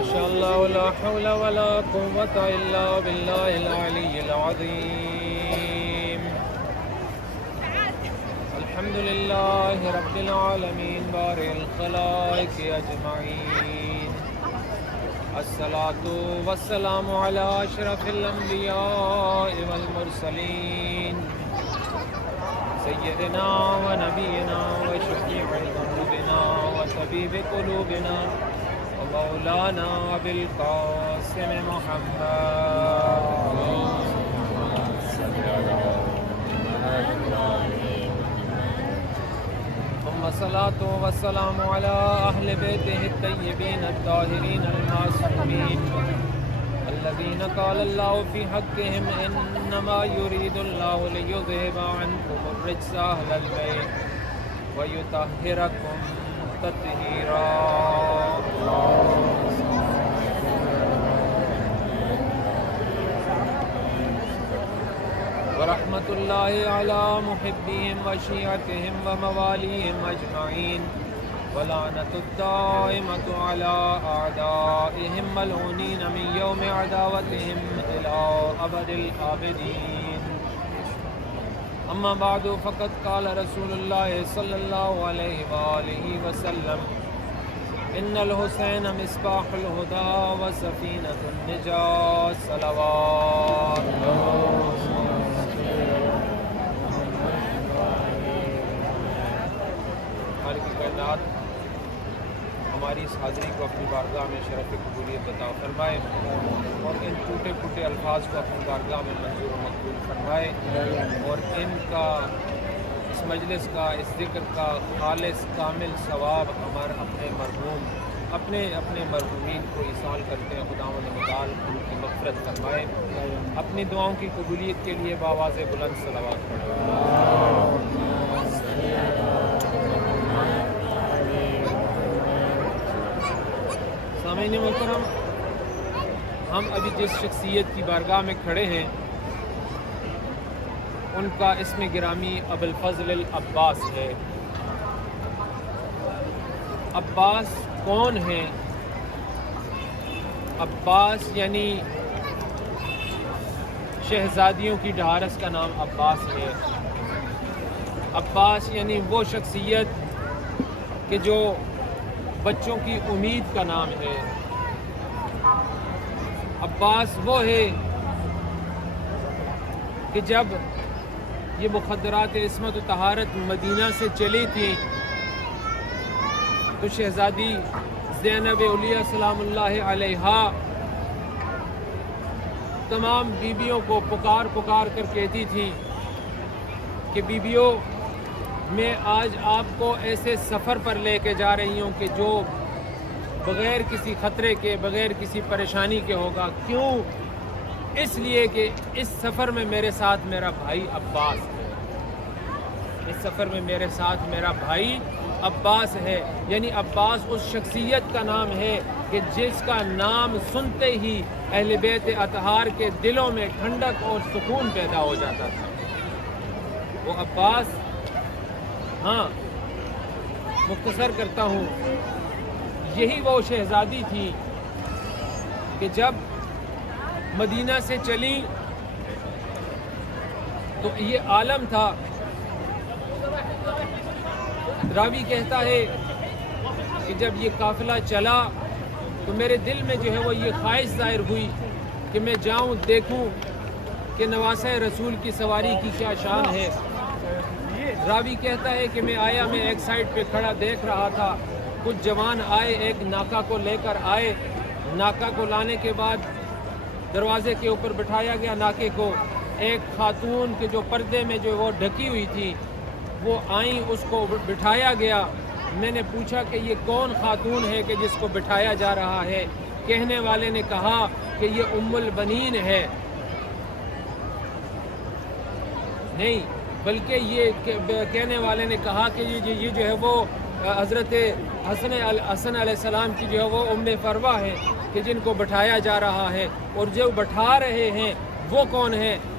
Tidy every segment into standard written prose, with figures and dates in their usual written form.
ما شاء الله ولا حول ولا قوة إلا بالله العلي العظيم. الحمد لله رب العالمين بارئ الخلائق أجمعين. الصلاة والسلام على أشرف الأنبياء والمرسلين سيدنا ونبينا وشفيع ذنوبنا وطبيب قلوبنا ومولانا أبي القاسم محمد. ثم الصلاة والسلام على أهل بيته الطيبين الطاهرين المعصومين الذين قال الله في حقهم إنما يريد الله ليذهب عنكم الرجس أهل البيت ويطهركم تطهيرا. ورحمة الله على محبهم وشيعتهم ومواليهم أجمعين ولعنة الدائمة على أعدائهم ملعونين من يوم عداوتهم إلى أبد الآبدين. أما بعد فقد قال رسول الله صلى الله عليه وآله وسلم إن الحسين مصباح الهدى وسفينة النجاة صلوات مالک کائنات ہماری اس حاضری کو اپنی بارگاہ میں شرف قبولیت عطا فرمائے اور ان ٹوٹے پھوٹے الفاظ کو اپنی بارگاہ میں منظور و مقبول فرمائے اور ان کا اس مجلس کا اس ذکر کا خالص کامل ثواب ہمارے اپنے مرحومین کو ایصال کرتے ہیں. خداوند متعال ان کی مغفرت فرمائے. اپنی دعاؤں کی قبولیت کے لیے بآواز بلند صلوات پڑھیں. سامعین محترم، ہم ابھی جس شخصیت کی بارگاہ میں کھڑے ہیں ان کا اسم گرامی ابوالفضل العباس ہے. عباس کون ہیں؟ عباس یعنی شہزادیوں کی ڈھارس کا نام عباس ہے. عباس یعنی وہ شخصیت کہ جو بچوں کی امید کا نام ہے. عباس وہ ہے کہ جب یہ مخدرات عصمت و طہارت مدینہ سے چلی تھی تو شہزادی زینب علیہ سلام اللہ علیہا تمام بیبیوں کو پکار کر کہتی تھی کہ بیبیوں، میں آج آپ کو ایسے سفر پر لے کے جا رہی ہوں کہ جو بغیر کسی خطرے کے، بغیر کسی پریشانی کے ہوگا. کیوں؟ اس لیے کہ اس سفر میں میرے ساتھ میرا بھائی عباس ہے. اس سفر میں میرے ساتھ میرا بھائی عباس ہے. یعنی عباس اس شخصیت کا نام ہے کہ جس کا نام سنتے ہی اہل بیت اطہار کے دلوں میں ٹھنڈک اور سکون پیدا ہو جاتا تھا. وہ عباس، ہاں مختصر کرتا ہوں، یہی وہ شہزادی تھی کہ جب مدینہ سے چلی تو یہ عالم تھا. راوی کہتا ہے کہ جب یہ قافلہ چلا تو میرے دل میں جو ہے وہ یہ خواہش ظاہر ہوئی کہ میں جاؤں دیکھوں کہ نواسہ رسول کی سواری کی کیا شان ہے. راوی کہتا ہے کہ میں ایک سائڈ پہ کھڑا دیکھ رہا تھا. کچھ جوان آئے، ایک ناکا کو لے کر آئے. ناکا کو لانے کے بعد دروازے کے اوپر بٹھایا گیا ناکے کو. ایک خاتون کے جو پردے میں جو وہ ڈھکی ہوئی تھی وہ آئیں، اس کو بٹھایا گیا. میں نے پوچھا کہ یہ کون خاتون ہے کہ جس کو بٹھایا جا رہا ہے؟ کہنے والے نے کہا کہ یہ ام البنین ہے. نہیں، بلکہ یہ کہنے والے نے کہا کہ یہ جو ہے وہ حضرت حسن علیہ السلام کی جو ہے وہ ام فروہ ہے کہ جن کو بٹھایا جا رہا ہے. اور جو بٹھا رہے ہیں وہ کون ہیں؟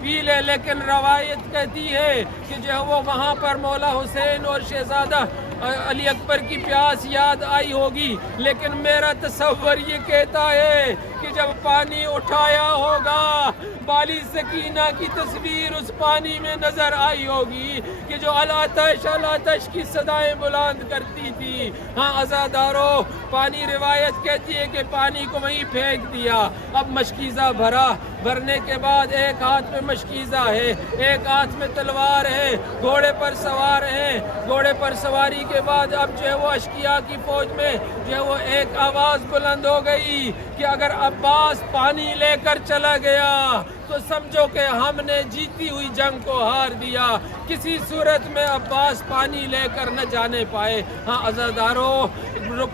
پی لے، لیکن روایت کہتی ہے کہ جو وہ وہاں پر مولا حسین اور شہزادہ علی اکبر کی پیاس یاد آئی ہوگی، لیکن میرا تصور یہ کہتا ہے کہ جب پانی اٹھایا ہوگا بالی سکینہ کی تصویر اس پانی میں نظر آئی ہوگی کہ جو العطش العطش کی صدائیں بلند کرتی تھی۔ ہاں عزادارو، پانی روایت کہتی ہے کہ پانی کو وہیں پھینک دیا۔ اب مشکیزہ بھرا، بھرنے کے بعد ایک ہاتھ میں مشکیزہ ہے، ایک ہاتھ میں تلوار ہے، گھوڑے پر سوار ہیں۔ گھوڑے پر سواری کے بعد اب جو ہے وہ اشقیاء کی فوج میں جو ہے وہ ایک آواز بلند ہو گئی کہ اگر عباس پانی لے کر چلا گیا تو سمجھو کہ ہم نے جیتی ہوئی جنگ کو ہار دیا، کسی صورت میں عباس پانی لے کر نہ جانے پائے۔ ہاں عزادارو،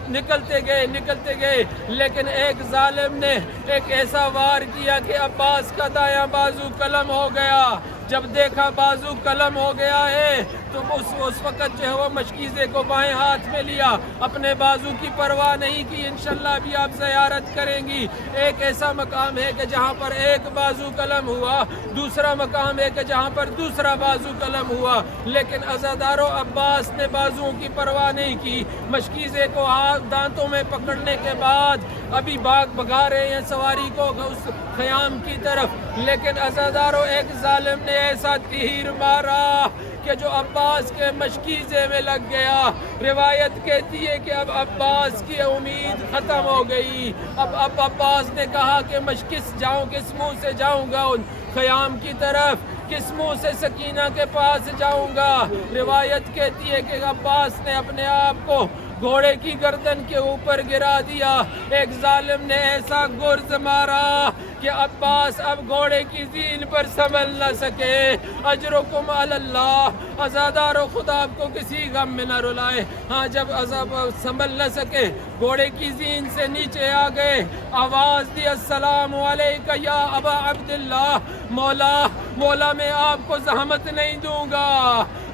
نکلتے گئے، لیکن ایک ظالم نے ایک ایسا وار کیا کہ عباس کا دایاں بازو قلم ہو گیا۔ جب دیکھا بازو قلم ہو گیا ہے تو اس وقت جو ہے وہ مشکیزے کو بائیں ہاتھ میں لیا، اپنے بازو کی پرواہ نہیں کی۔ انشاءاللہ ابھی آپ زیارت کریں گی، ایک ایسا مقام ہے کہ جہاں پر ایک بازو قلم ہوا، دوسرا مقام ہے کہ جہاں پر دوسرا بازو قلم ہوا، لیکن عزادارو عباس نے بازوؤں کی پرواہ نہیں کی۔ مشکیزے کو ہاتھ دانتوں میں پکڑنے کے بعد ابھی بھگا رہے ہیں سواری کو اس خیام کی طرف، لیکن عزادارو ایک ظالم نے ایسا تیر مارا کہ جو عباس کے مشکیزے میں لگ گیا۔ روایت کہتی ہے کہ اب عباس کی امید ختم ہو گئی۔ اب عباس نے کہا کہ کس منہ سے جاؤں گا ان خیام کی طرف، کس منہ سے سکینہ کے پاس جاؤں گا۔ روایت کہتی ہے کہ عباس نے اپنے آپ کو گھوڑے کی گردن کے اوپر گرا دیا۔ ایک ظالم نے ایسا گرز مارا کہ عباس اب گھوڑے کی زین پر سنبھل نہ سکے۔ اجرکم علی اللہ، عزادارو خدا آپ کو کسی غم میں نہ رلائے۔ ہاں جب سنبھل نہ سکے، گھوڑے کی زین سے نیچے آ گئے، آواز دی السلام علیکہ یا ابا عبداللہ، مولا میں آپ کو زحمت نہیں دوں گا۔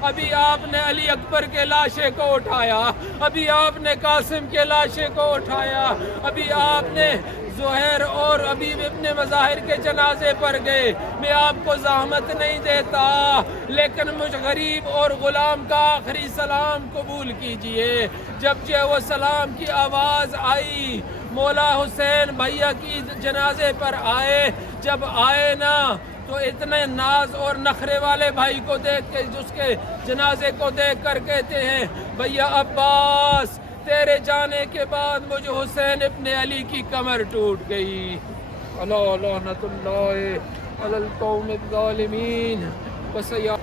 ابھی آپ نے علی اکبر کے لاشے کو اٹھایا، ابھی آپ نے قاسم کے لاشے کو اٹھایا، ابھی آپ نے زہیر اور حبیب ابن مظاہر کے جنازے پر گئے، میں آپ کو زحمت نہیں دیتا، لیکن مجھ غریب اور غلام کا آخری سلام قبول کیجئے۔ جب جو وہ سلام کی آواز آئی، مولا حسین بھیا کی جنازے پر آئے، جب آئے نا تو اتنے ناز اور نخرے والے بھائی کو دیکھ کے اس کے جنازے کو دیکھ کر کہتے ہیں بھیا عباس، تیرے جانے کے بعد مجھ حسین ابن علی کی کمر ٹوٹ گئی۔ اللہ لعنت اللہ علی القوم الظالمین۔ بس یا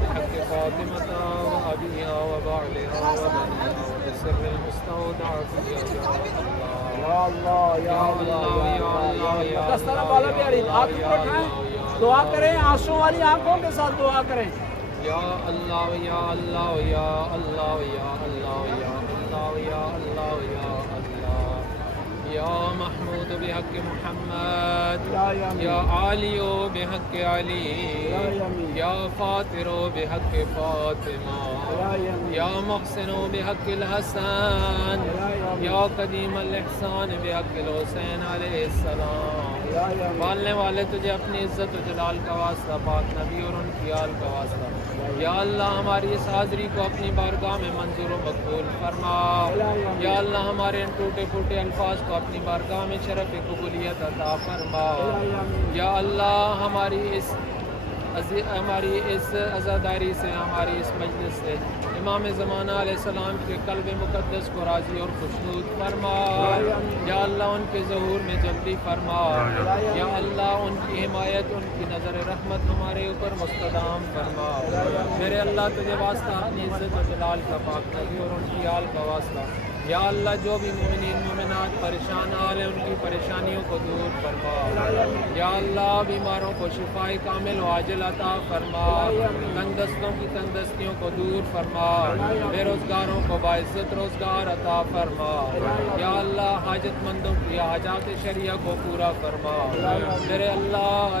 بحق فاطمة وأبيها وبعلها وبنيها وبسر المستودعة يا الله يا الله يا الله يا الله دستانہ والا بھی علی ہاتھ اوپر اٹھائیں، دعا کریں، آنسوں والی آنکھوں کے ساتھ دعا کریں۔ یا اللہ یا اللہ یا اللہ یا اللہ یا اللہ یا اللہ یا اللہ یا محمود بحق محمد، یا علی بحق علی، یا فاطر بحق فاطمہ، یا محسن بحق الحسن، یا قدیم الاحسان بحق الحسین علیہ السلام۔ پالنے والے تجھے اپنی عزت و جلال کا واسطہ، پاک نبی اور ان کی آل کا واسطہ، یا اللہ ہماری اس حاضری کو اپنی بارگاہ میں منظور و مقبول فرما۔ یا اللہ ہمارے ان ٹوٹے پھوٹے الفاظ کو اپنی بارگاہ میں شرف قبولیت عطا فرما۔ یا اللہ ہماری اس عزاداری سے، ہماری اس مجلس سے امام زمانہ علیہ السلام کے قلب مقدس کو راضی اور خوشنود فرما۔ یا اللہ ان کے ظہور میں جلدی فرما۔ یا اللہ ان کی حمایت، ان کی نظر رحمت ہمارے اوپر مستدام فرما۔ میرے اللہ تجھے واسطہ اپنی عزت و جلال کا، پاک نبی اور ان کی آل کا واسطہ، یا اللہ جو بھی مومنین مومنات پریشان حال ہیں ان کی پریشانیوں کو دور فرما۔ یا اللہ بیماروں کو شفائے کامل و عاجل عطا فرما، تنگدستوں کی تنگدستیوں کو دور فرما، بے روزگاروں کو باعزت روزگار عطا فرما۔ یا اللہ حاجت مندوں کی حاجات شریعہ کو پورا فرما۔ میرے اللہ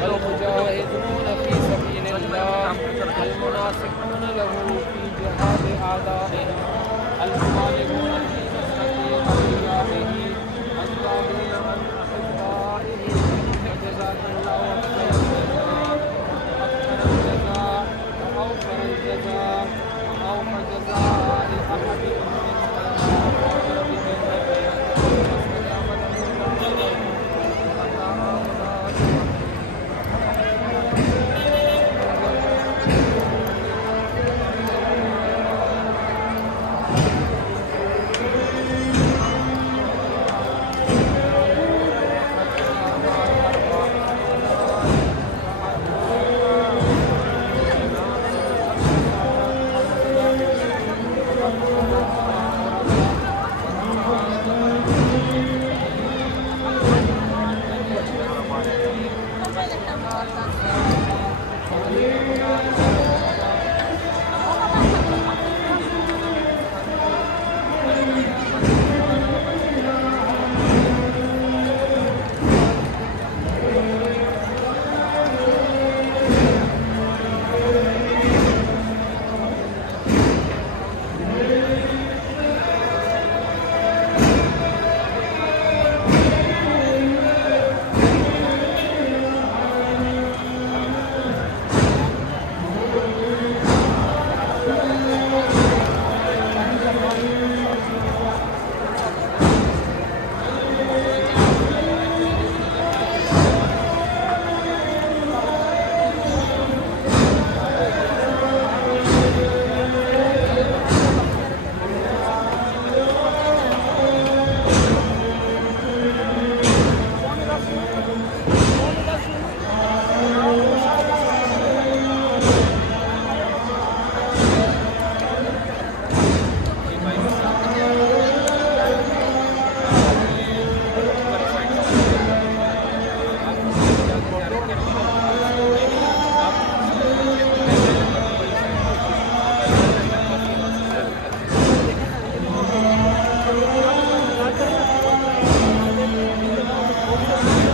والمجاهدون في سبيل الله والمناصحون له في جهاد أعدائه المبالغون في نصرة أوليائه الصابرين عن أحبائه وجزاك الله خير الجزاء وأوفر الجزاء وأوفى جزاء أحدكم اللہ